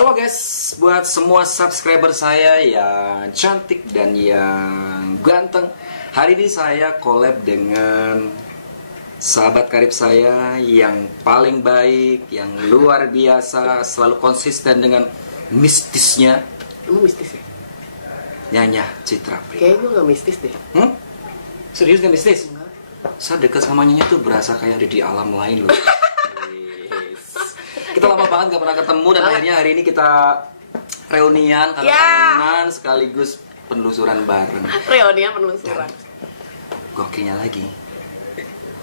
Halo guys, buat semua subscriber saya yang cantik dan yang ganteng, hari ini saya collab dengan sahabat karib saya yang paling baik, yang luar biasa, selalu konsisten dengan mistisnya. Emang mistis ya? Nyanyi Citra Prima. Kayaknya gue gak mistis deh. Serius gak mistis? Enggak. Saya dekat sama Nyonya tuh berasa kayak ada di alam lain loh. Kita lama banget gak pernah ketemu dan akhirnya hari ini kita reunian karena kangenan sekaligus penelusuran bareng. Reunian penelusuran. Dan gokilnya lagi,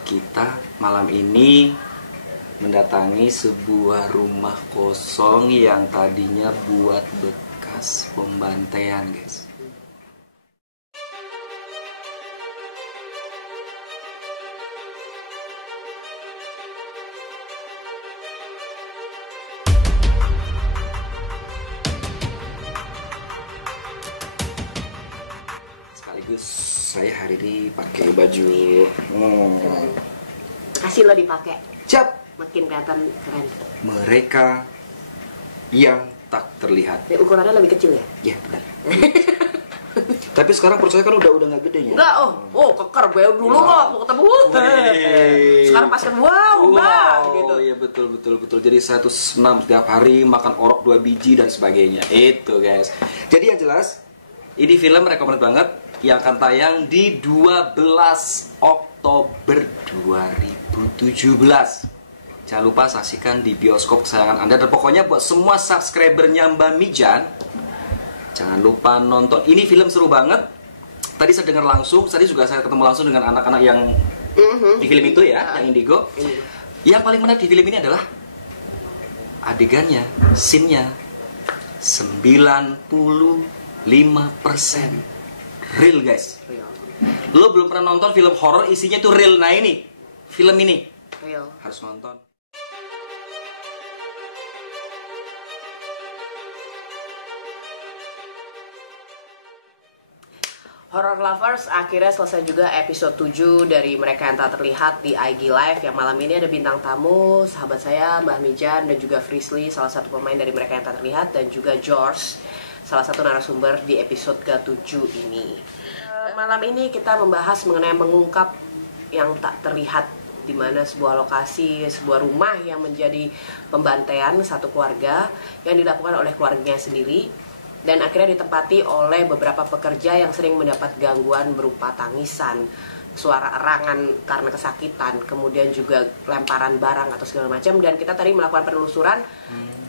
kita malam ini mendatangi sebuah rumah kosong yang tadinya buat bekas pembantaian, guys. Sekaligus saya hari ini pakai baju Kasih lo dipakai. cap Makin kelihatan keren. mereka yang tak terlihat. Nih, ukurannya lebih kecil ya? Ya benar. Tapi sekarang percaya kan udah nggak gedenya. Enggak, keker. Gue dulu mau ketemu. Sekarang pas kedua, udah gitu. Iya betul. Jadi 106 setiap hari, makan orok 2 biji dan sebagainya. Itu guys. Jadi yang jelas, ini film recommended banget yang akan tayang di 12 Oktober 2017. Jangan lupa saksikan di bioskop kesayangan Anda. Dan pokoknya buat semua subscribernya Mbak Mijan, jangan lupa nonton. Ini film seru banget. Tadi saya dengar langsung, tadi juga saya ketemu langsung dengan anak-anak yang di film itu ya, yang Indigo. Yang paling menarik di film ini adalah adegannya, scene-nya 95% real, guys. Lo belum pernah nonton film horor isinya tuh real. Nah ini, film ini Real. harus nonton. Horror Lovers, akhirnya selesai juga episode 7 dari Mereka Yang Tak Terlihat di IG Live. Yang malam ini ada bintang tamu, sahabat saya Mbak Mijan, dan juga Frisly, salah satu pemain dari Mereka Yang Tak Terlihat, dan juga George, salah satu narasumber di episode ke-7 ini. Malam ini kita membahas mengenai mengungkap yang tak terlihat, di mana sebuah lokasi, sebuah rumah yang menjadi pembantaian satu keluarga yang dilakukan oleh keluarganya sendiri, dan akhirnya ditempati oleh beberapa pekerja yang sering mendapat gangguan berupa tangisan, suara erangan karena kesakitan, kemudian juga lemparan barang atau segala macam. Dan kita tadi melakukan penelusuran,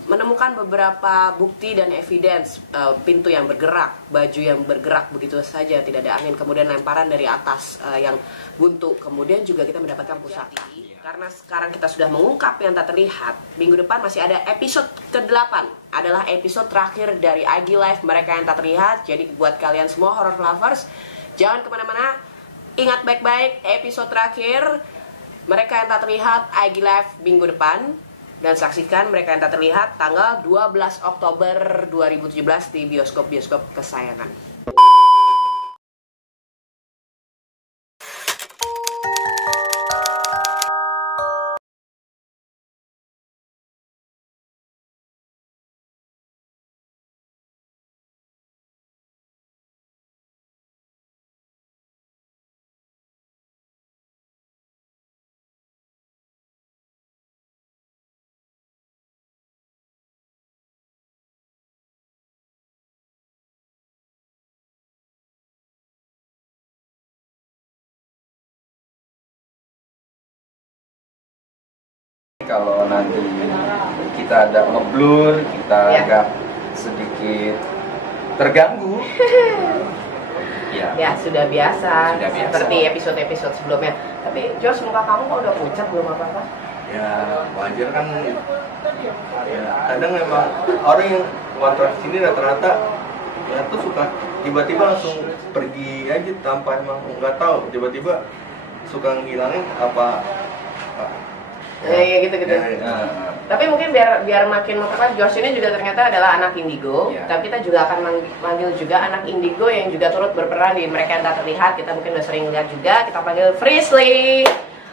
menemukan beberapa bukti dan evidence, pintu yang bergerak, baju yang bergerak begitu saja, tidak ada angin, kemudian lemparan dari atas yang buntu, kemudian juga kita mendapatkan pusaka. Karena sekarang kita sudah mengungkap yang tak terlihat, minggu depan masih ada episode ke-8, adalah episode terakhir dari IG Live Mereka Yang Tak Terlihat. Jadi buat kalian semua horror lovers, jangan kemana-mana, ingat baik-baik episode terakhir Mereka Yang Tak Terlihat IG Live minggu depan. Dan saksikan Mereka Yang Tak Terlihat tanggal 12 Oktober 2017 di bioskop-bioskop kesayangan. Kalau nanti kita ada ngeblur, kita agak sedikit terganggu. Ya sudah biasa, Sudah biasa. seperti episode-episode sebelumnya. Tapi Jos, muka kamu kok udah pucat, belum apa-apa? Ya wajar kan, ya kadang memang orang yang ngontrak sini rata-rata ya tuh suka tiba-tiba langsung pergi aja tanpa emang nggak tahu, tiba-tiba suka ngilangin apa. Ya gitu. Ya. Tapi mungkin biar makin memperluas, Josh ini juga ternyata adalah anak Indigo. Tapi kita juga akan manggil juga anak Indigo yang juga turut berperan di Mereka Yang Tak Terlihat. Kita mungkin udah sering lihat juga. Kita panggil Frisly.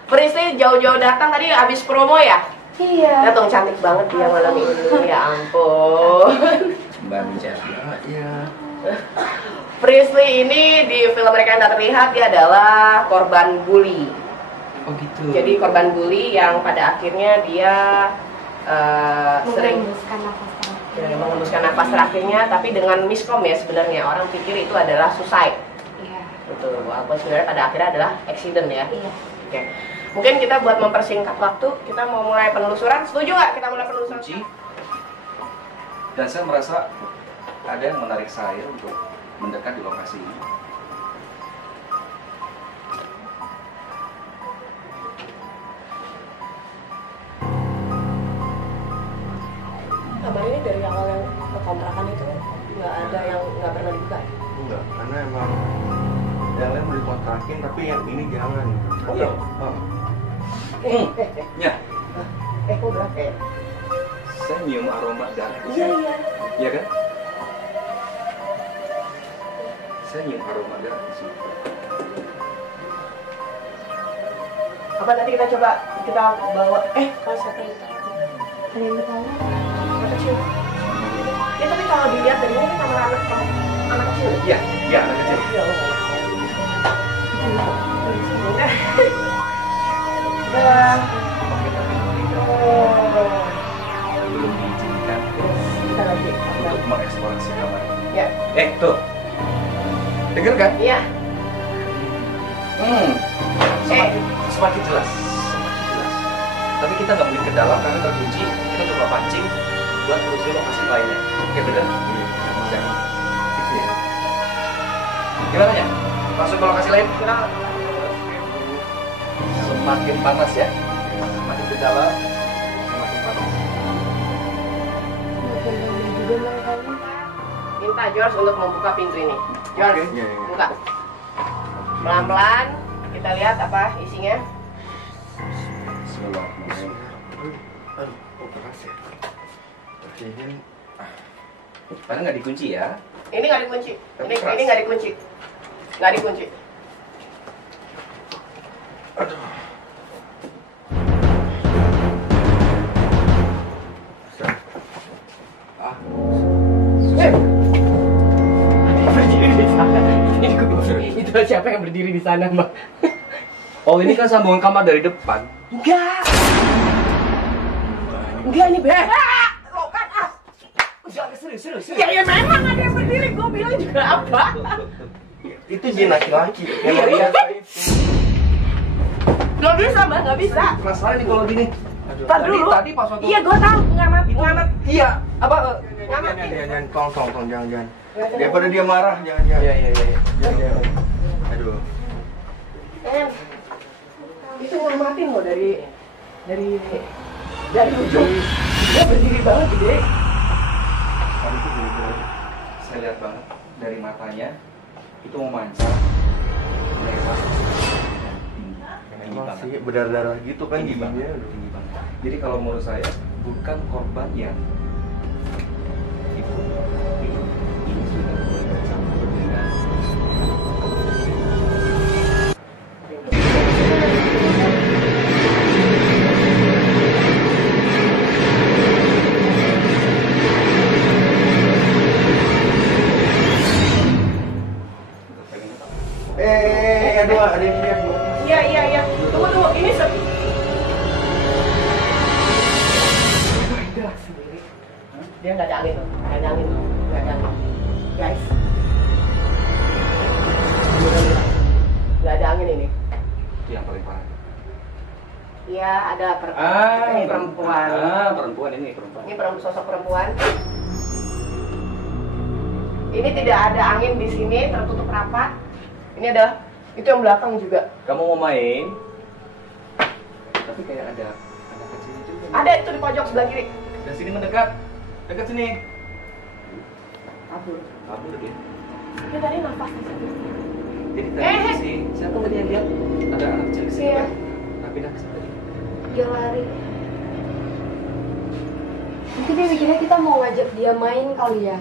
Frisly jauh-jauh datang tadi habis promo ya? Iya. Lihat dong, cantik banget dia malam ini. Ya ampun. Mijan. Iya. Priestley ini di film Mereka yang Tak Terlihat dia adalah korban bully. Oh gitu. Jadi korban bully yang pada akhirnya dia sering mengembuskan nafas terakhirnya, tapi dengan miskom ya sebenarnya orang pikir itu adalah suicide. Iya. Betul, walaupun sebenarnya pada akhirnya adalah accident ya. Iya. Oke. Mungkin kita buat mempersingkat waktu, kita mau mulai penelusuran. Setuju nggak kita mulai penelusuran? Kunci. Dan saya merasa ada yang menarik saya untuk mendekat di lokasi ini. Kamar ini dari awal yang kontrakan itu nggak ada yang nggak pernah dibuka. Enggak, karena emang yang lain mau dikontrakin tapi yang ini jangan. Oh, iya? Oh. Ya, Kok berapa ya? saya nyium aroma darah. Iya. Iya kan? Saya nyium aroma darah di sini. Apa nanti kita coba kita bawa? Kalau siapa yang tahu? Ada yang tahu? Anak kecil. Ya tapi kalau dilihat dari ini kan kamar anak kecil. Iya, iya anak kecil. Ya Allah. Udah. Belum diizinkan Kita lagi. untuk mengeksplorasi kamar. Ya. Tuh. Dengar kan? Iya. Semakin jelas. Semakin jelas. Tapi kita nggak boleh ke dalam karena terkunci. Kita coba pancing buat telusuri lokasi lainnya. Oke, benar? Bisa. Gimana ya? Masuk ke lokasi lain? Kita Semakin panas ya. Semakin ke dalam, semakin panas. Juga mereka ini. minta George untuk membuka pintu ini. George, Oke. Iya, iya. buka. Pelan-pelan kita lihat apa isinya. Aduh, kok keras ya? Kayaknya Karena nggak dikunci ya. Ini nggak dikunci. Tapi Ini keras. nggak dikunci. Nggak dikunci. aduh. Ah, Berdiri di sana. Itu siapa yang berdiri di sana, Mbak? Oh, ini kan sambungan kamar dari depan. Enggak. Enggak ini beh. Lo kan serius. Ya memang ada yang berdiri. Gue bilang juga apa? itu jin laki-laki. Iya. Gak bisa, Mbak, gak bisa. Penasaran nih kalau gini. Aduh. Tar dulu. Tadi pas waktu Iya, gue tahu. Ngamat. Iya, apa? Jangan, tolong, jangan. Daripada dia marah, jangan. Iya. Jangan. Aduh. Em, itu ngamatin loh dari ujung. Dia berdiri banget gede. Tadi tuh bener-bener saya lihat banget dari matanya itu memancar lewat tinggi Emang banget. sih berdarah-darah gitu kan Tinggi banget, giginya. Aduh. tinggi banget. Jadi kalau menurut saya bukan korban yang itu ini sudah mulai bercampur dengan Aduh, ada yang lihat Bu. Iya. Tunggu. Ini dia nggak ada angin. Guys. Nggak ada angin ini. itu yang paling parah. Iya, ada ini perempuan. Perempuan ini perempuan. Ini sosok perempuan. Ini tidak ada angin di sini, tertutup rapat. Ini ada itu yang belakang juga. Kamu mau main? Tapi kayak ada anak kecilnya juga. Ada itu di pojok sebelah kiri. Dan sini mendekat. Dekat sini. Kabur. Kabur dia. Dia tadi nafas di situ. Jadi tadi sih, siapa tadi yang lihat ada anak kecil di sini Iya. kan? Tapi nafas tadi. Dia lari. Mungkin dia mikirnya kita mau ngajak dia main kali ya.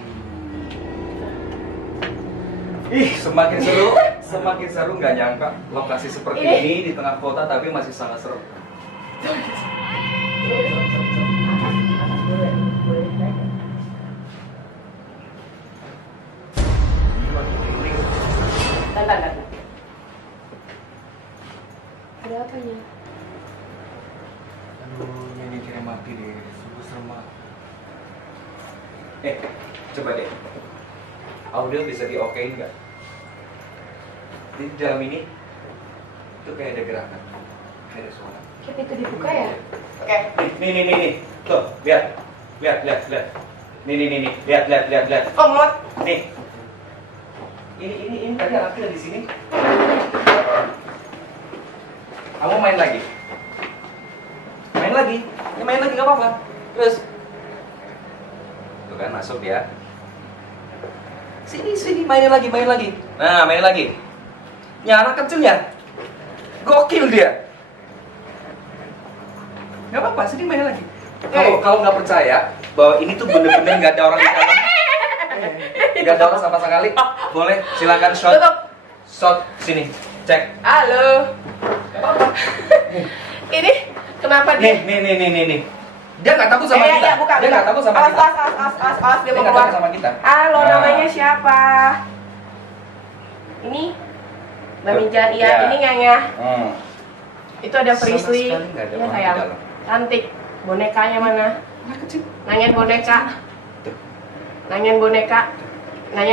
Ih, semakin seru nggak nyangka lokasi seperti ini di tengah kota tapi masih sangat seru. Coba deh. Audio bisa di-okein nggak? Di dalam ini itu kayak ada gerakan, kayak ada suara. Kayak itu dibuka ya? Oke. Nih. Tuh, lihat. Nih. Lihat. Oh, Mot. Nih. Ini tadi anaknya di sini. Kamu main lagi. Ya, main lagi nggak apa-apa. Terus. Tuh kan masuk dia. Sini mainin lagi. Nah, mainin lagi. Ya anak kecil ya. Gokil dia. Nggak apa-apa, sini mainin lagi. Kalau nggak percaya bahwa ini tuh bener-bener nggak ada orang di dalam. Nggak ada orang sama sekali. Boleh, silakan shot. Tutup. Shot sini. Cek. Halo. Ini kenapa dia? Nih. Dia nggak takut sama kita. Iya, buka. Dia nggak takut sama kita. Awas, dia Dia mau nggak keluar. takut sama kita. Halo, Nah. namanya siapa? Ini Mbak Mijan, iya, Ya. ini Nyanya. Itu ada Sama Frisley. sekali nggak ada Iya, orang di sayang. dalam. Cantik. Bonekanya mana? Anak kecil. Nanyain boneka. Tuh. Nanyain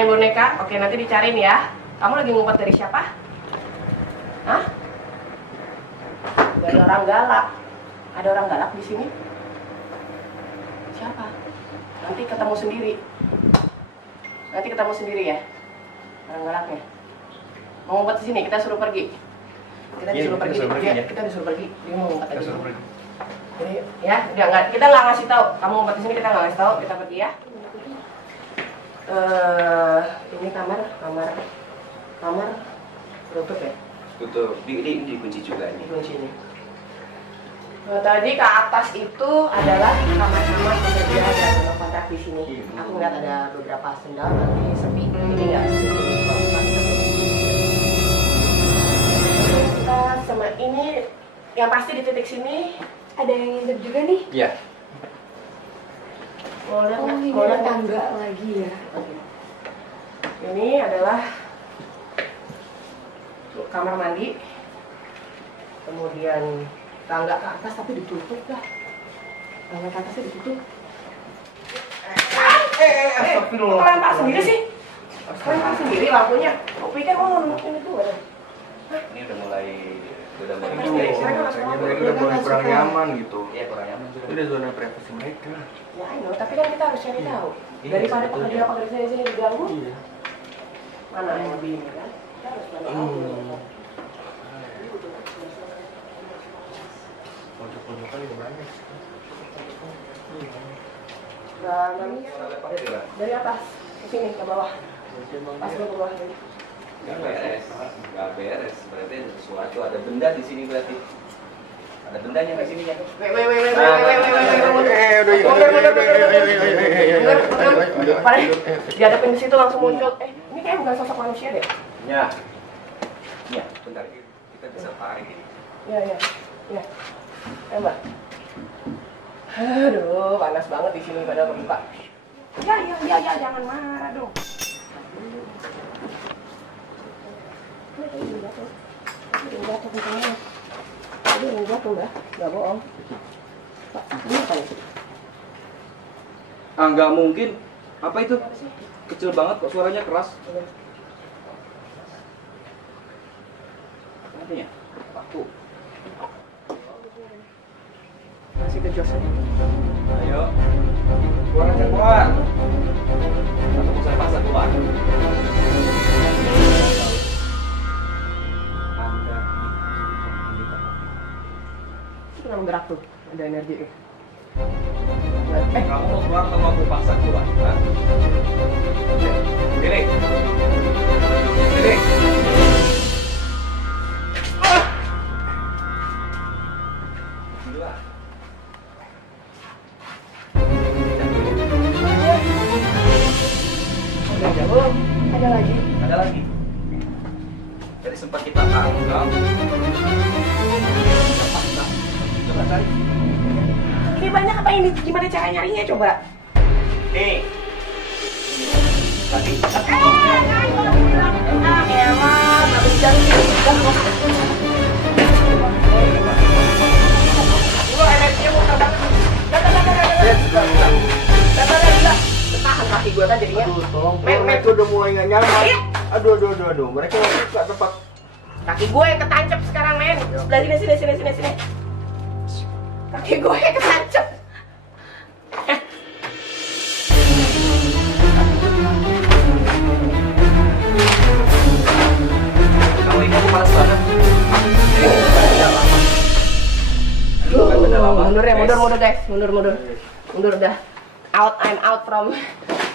boneka. Oke, nanti dicariin ya. Kamu lagi ngumpet dari siapa? Hah? Dari orang galak. Ada orang galak di sini? Siapa? Nanti ketemu sendiri ya. Orang galaknya. Mau ngumpet di sini, kita suruh pergi. Kita Iya, disuruh kita pergi. suruh pergi, Ya, ya. kita disuruh pergi. Dia mau ngumpet Kita aja. suruh pergi. Jadi, ya, kita nggak ngasih tahu. Kamu ngumpet di sini, kita nggak ngasih tahu. Kita pergi ya. Ini kamar tutup ya. Tutup. Ini dikunci juga ini. Kunci ini. Tadi ke atas itu adalah kamar-kamar pekerja dan rumah kontrak di sini. Aku melihat ada beberapa sendal tapi sepi. Ini nggak sepi. Kita sama ini yang pasti di titik sini Ada yang ngintip juga nih. Iya. mau lihat Oh, nggak? ini Mau lihat ada nggak? tangga lagi ya. Ini adalah kamar mandi, kemudian tangga ke atas tapi ditutup lah. Tangga ke atasnya ditutup. Astagfirullah. Kok lempar sendiri sih? Lempar sendiri lampunya. Kok pikir ini tuh ada? Ini udah mulai Aduh, sendiri. kayaknya mereka udah mulai kurang nyaman gitu. Iya, kurang nyaman Itu juga. udah zona privasi mereka. Ya, I know, tapi kan kita harus cari tahu. Iya, Daripada betul. pekerja-pekerja di sini diganggu, Iya. mana yang lebih ini kan? Kita harus cari tahu. Pojok-pojokan juga banyak. Dan dari atas ke sini ke bawah. Pas lu ke bawah ini. Nggak beres. Berarti ada sesuatu, ada benda di sini berarti. Ada bendanya di sini ya. Dihadapin ke situ langsung muncul. Ini kayak bukan sosok manusia deh. Ya. Ya, bentar. Kita bisa tarik ini. Ya. Mbak. Aduh, panas banget di sini padahal kebuka. Ya, jangan marah dong. Jatuh kencangnya. Tadi yang jatuh nggak bohong. Pak, ini apa nih? Nggak mungkin. Apa itu? Kecil banget kok suaranya keras. Artinya? Paku. Masih ke Jos. Ayo. Keluar. Atau saya paksa keluar. Anda Itu kenapa gerak tuh? Ada energi tuh. kamu mau keluar atau mau aku paksa keluar? Hah? Pilih. Gila. Udah belum? Ada lagi. Ada lagi. Jadi sempat kita tangkap. Kita paksa. Coba cari. Ini banyak apa ini? Gimana cara nyarinya coba? Nih. Tadi. Elah, nggak bisa energinya muter banget. Tahan. gimana jadinya? Aduh, tolong Men, mereka udah mulai nggak nyaman. Aduh, mereka nggak suka tempat. Kaki gue yang ketancep sekarang, men. Sebelah sini. Kaki gue yang ketancep. Kalau ini aku malas banget. Mundur ya, mundur guys, mundur udah. I'm out from.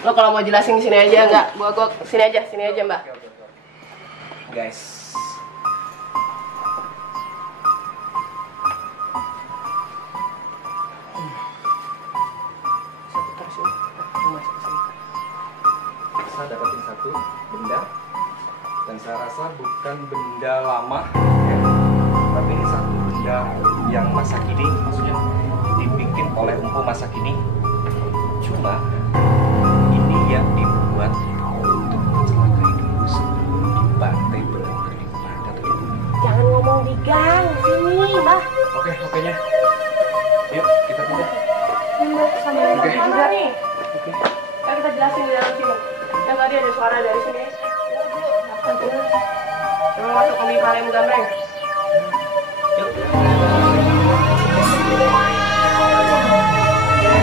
Lo kalau mau jelasin sini aja nggak? Gua sini aja Mbak. Guys. Saya dapetin satu benda dan saya rasa bukan benda lama ya. Tapi ini satu benda yang masa kini, maksudnya dibikin oleh empu masa kini. Cuma ini yang dibuat untuk mencelakai dulu sebelum dibantai, benar-benar dibantai atau dibunuh. Jangan ngomong di gang sini, Mbak. Oke nya. Yuk kita pindah. Oke. Mana nih? Oke. Kan kita jelasin di dalam sini. Kan tadi ada suara dari sini. Coba masuk ke Mivalem Gamreng. Yuk.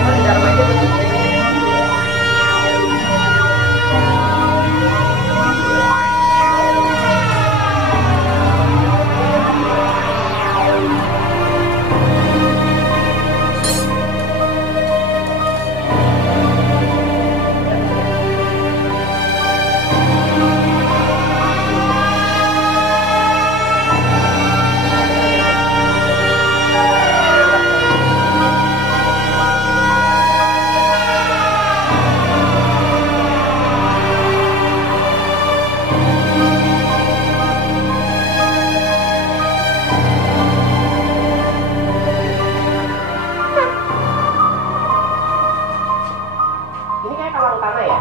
Di dalam aja tuh. Ini kayak kamar utama ya?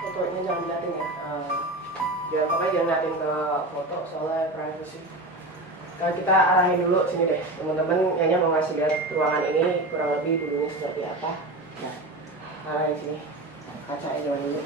Fotonya jangan diliatin ya. Pokoknya jangan liatin ke foto soalnya privacy. Kalau kita arahin dulu sini deh, teman-teman kayaknya mau ngasih lihat ruangan ini kurang lebih dulunya seperti apa. Nah, arahin sini, kaca jangan dulu.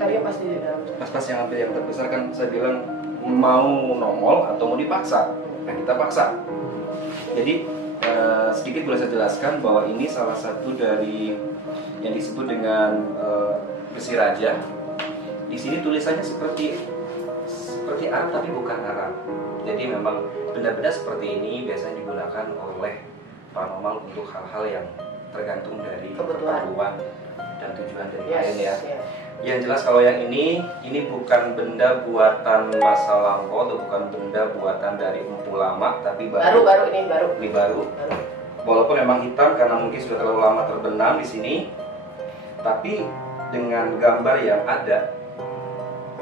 Tadi yang pas di dalam. Pas yang ambil yang terbesar kan saya bilang mau nongol atau mau dipaksa. Nah kita paksa. Jadi sedikit boleh saya jelaskan bahwa ini salah satu dari yang disebut dengan besi raja. Di sini tulisannya seperti Arab tapi bukan Arab. Jadi memang benda-benda seperti ini biasanya digunakan oleh paranormal untuk hal-hal yang tergantung dari keperluan dan tujuan dari klien ya. Yang jelas kalau yang ini bukan benda buatan masa lampau atau bukan benda buatan dari empu lama, tapi baru. Ini baru. Walaupun memang hitam karena mungkin sudah terlalu lama terbenam di sini, tapi dengan gambar yang ada,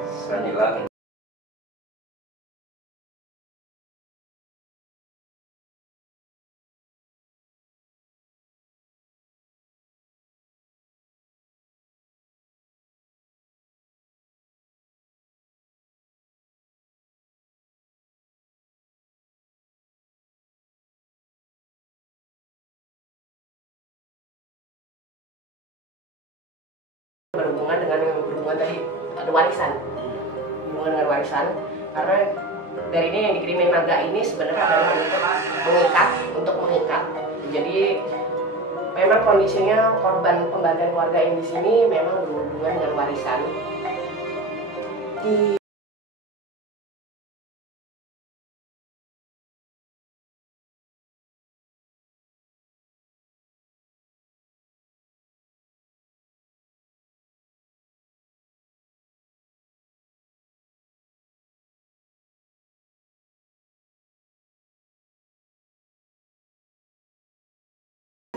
saya bilang berhubungan dengan yang berhubungan tadi ada warisan, hubungan dengan warisan, karena dari ini yang dikirimin naga ini sebenarnya adalah untuk mengikat. Jadi memang kondisinya korban pembantaian keluarga yang di sini memang berhubungan dengan warisan.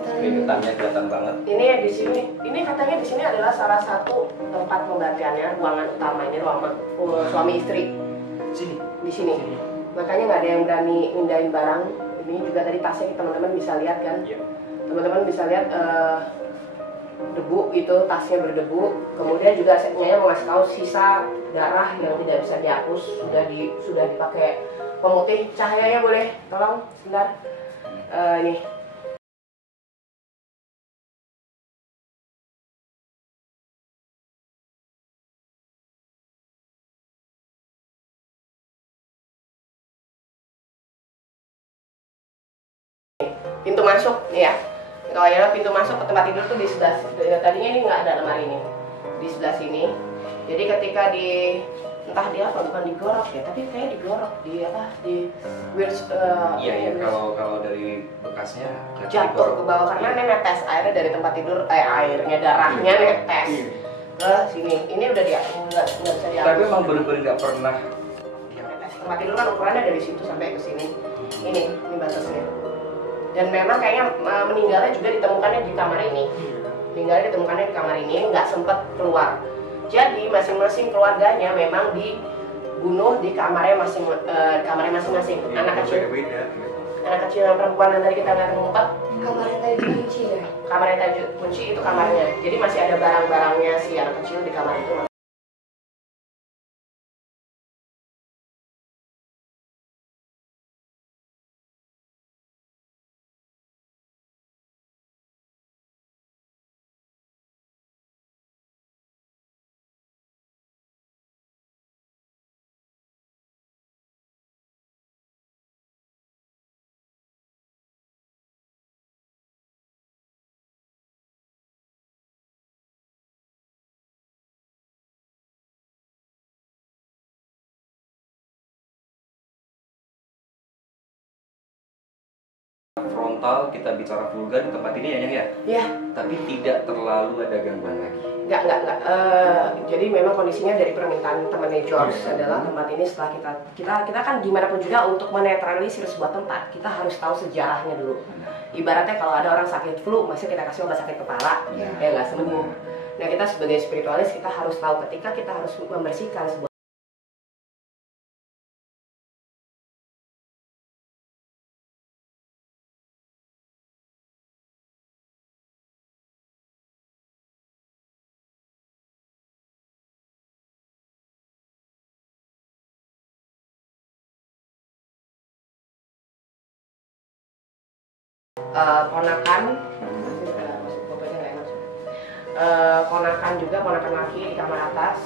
Keringetannya kelihatan banget. Ini di sini, ini katanya di sini adalah salah satu tempat pembantaiannya, ruangan utama ini ruangan suami istri. Sini. Di sini. Makanya nggak ada yang berani mindahin barang. Ini juga tadi tasnya teman-teman bisa lihat kan? Iya. Teman-teman bisa lihat debu itu, tasnya berdebu. Kemudian juga saya mau ngasih tahu sisa darah yang tidak bisa dihapus sudah dipakai pemutih. Cahayanya boleh tolong sebentar. Ini. Pintu masuk ya, kalau ya pintu masuk ke tempat tidur tuh di sebelah, tadinya ini nggak ada lemari ini di sebelah sini. Jadi ketika entah dia apa, bukan digorok ya, tapi kayak digorok di Iya, kalau dari bekasnya jatuh ke bawah karena ini netes airnya dari tempat tidur, airnya darahnya netes ke sini. Ini udah nggak bisa dihapus. Tapi emang bener-bener nggak pernah. Tempat tidur kan ukurannya dari situ sampai ke sini. Ini batasnya. Dan memang kayaknya meninggalnya juga ditemukannya di kamar ini. Meninggalnya ditemukannya di kamar ini, nggak sempat keluar. Jadi masing-masing keluarganya memang dibunuh di kamarnya masing-masing. Anak kecil, anak kecil yang perempuan yang tadi kita lihat ngumpet, Kamarnya tadi dikunci ya? kamarnya tadi kunci itu kamarnya. Jadi masih ada barang-barangnya si anak kecil di kamar itu. Frontal kita bicara vulgar di tempat ini ya. Ya, Tapi tidak terlalu ada gangguan lagi. Enggak. Jadi memang kondisinya dari permintaan temannya George adalah tempat ini setelah kita kan gimana pun juga untuk menetralisir sebuah tempat kita harus tahu sejarahnya dulu. Ibaratnya kalau ada orang sakit flu, masih kita kasih obat sakit kepala, ya nggak sembuh. Nah kita sebagai spiritualis kita harus tahu ketika kita harus membersihkan sebuah ponakan laki di kamar atas.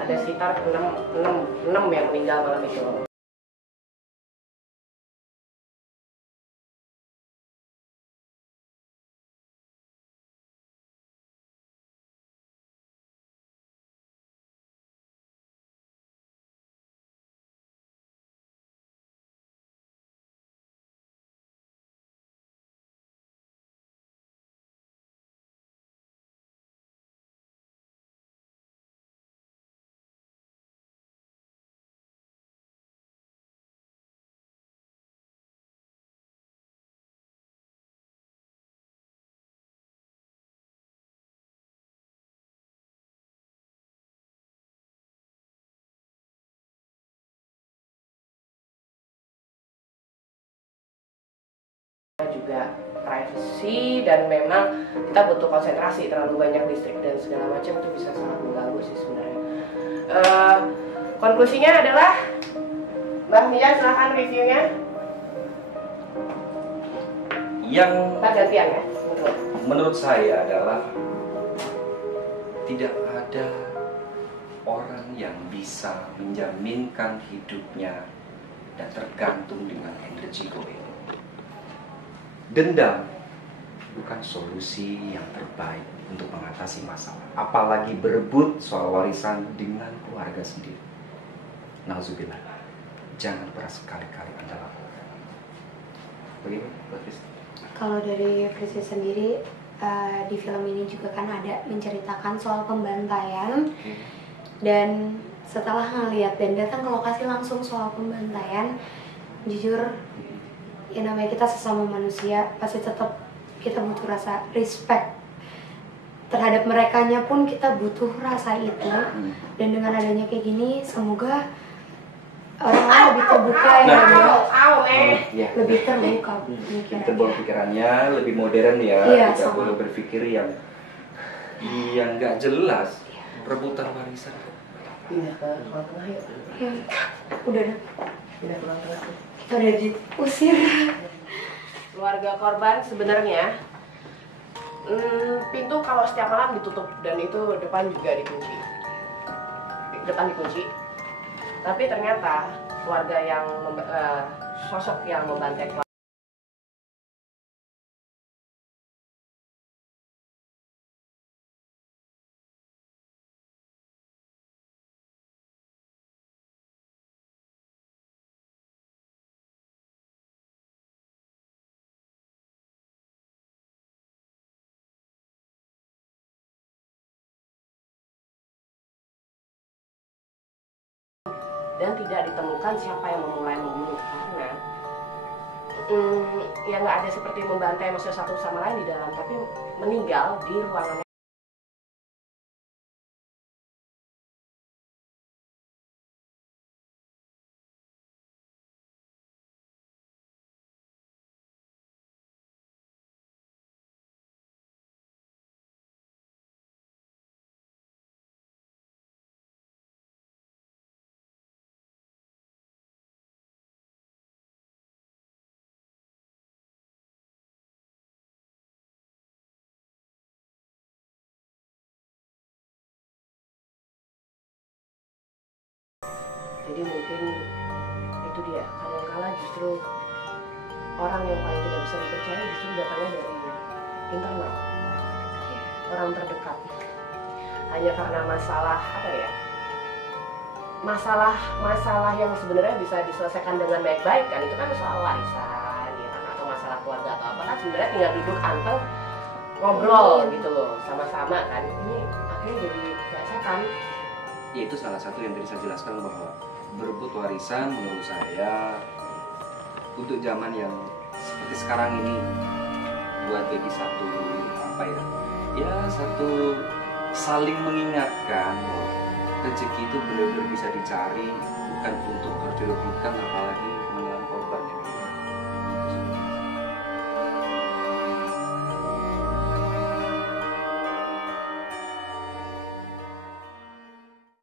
Ada sekitar 6 yang meninggal malam itu. Juga privacy dan memang kita butuh konsentrasi, terlalu banyak listrik dan segala macam itu bisa sangat mengganggu sih sebenarnya. Konklusinya adalah Mbak Mia silahkan reviewnya. Yang Kita gantian ya. menurut saya adalah tidak ada orang yang bisa menjaminkan hidupnya dan tergantung dengan energi goib. Dendam bukan solusi yang terbaik untuk mengatasi masalah, apalagi berebut soal warisan dengan keluarga sendiri. Nauzubillah, jangan pernah sekali-kali Anda lakukan. Bagaimana, Mbak Fris? Kalau dari Frisly sendiri, di film ini juga kan ada menceritakan soal pembantaian. Dan setelah ngeliat dan datang ke lokasi langsung soal pembantaian, jujur ya namanya kita sesama manusia, pasti tetap kita butuh rasa respect terhadap merekanya pun, kita butuh rasa itu. Dan dengan adanya kayak gini, semoga orang-orang lebih terbuka ya, lebih terbuka terbuka pikirannya, lebih modern ya. Iya, tidak boleh berpikir yang nggak jelas. Rebutan warisan. Pindah ke ruang tengah yuk. Ya, udah dah. Pindah ke ruang tengah. Kita udah diusir. Keluarga korban sebenarnya pintu kalau setiap malam ditutup dan itu depan juga dikunci. Depan dikunci. Tapi ternyata keluarga yang sosok yang membantai keluarga dan tidak ditemukan siapa yang memulai membunuh, karena ya nggak ada seperti membantai maksudnya satu sama lain di dalam, tapi meninggal di ruangan. Jadi mungkin itu dia, kadang-kala justru orang yang paling tidak bisa dipercaya justru datangnya dari internal, orang terdekat. Hanya karena masalah apa ya? Masalah yang sebenarnya bisa diselesaikan dengan baik-baik kan, itu kan soal warisan ya kan, atau masalah keluarga atau apa kan, sebenarnya tinggal duduk anteng ngobrol gitu loh sama-sama kan. Ini akhirnya jadi kayak setan. Ya, itu salah satu yang tadi saya jelaskan, bahwa berebut warisan menurut saya untuk zaman yang seperti sekarang ini buat jadi satu apa ya satu saling mengingatkan bahwa rezeki itu benar-benar bisa dicari, bukan untuk terus direbutkan, apalagi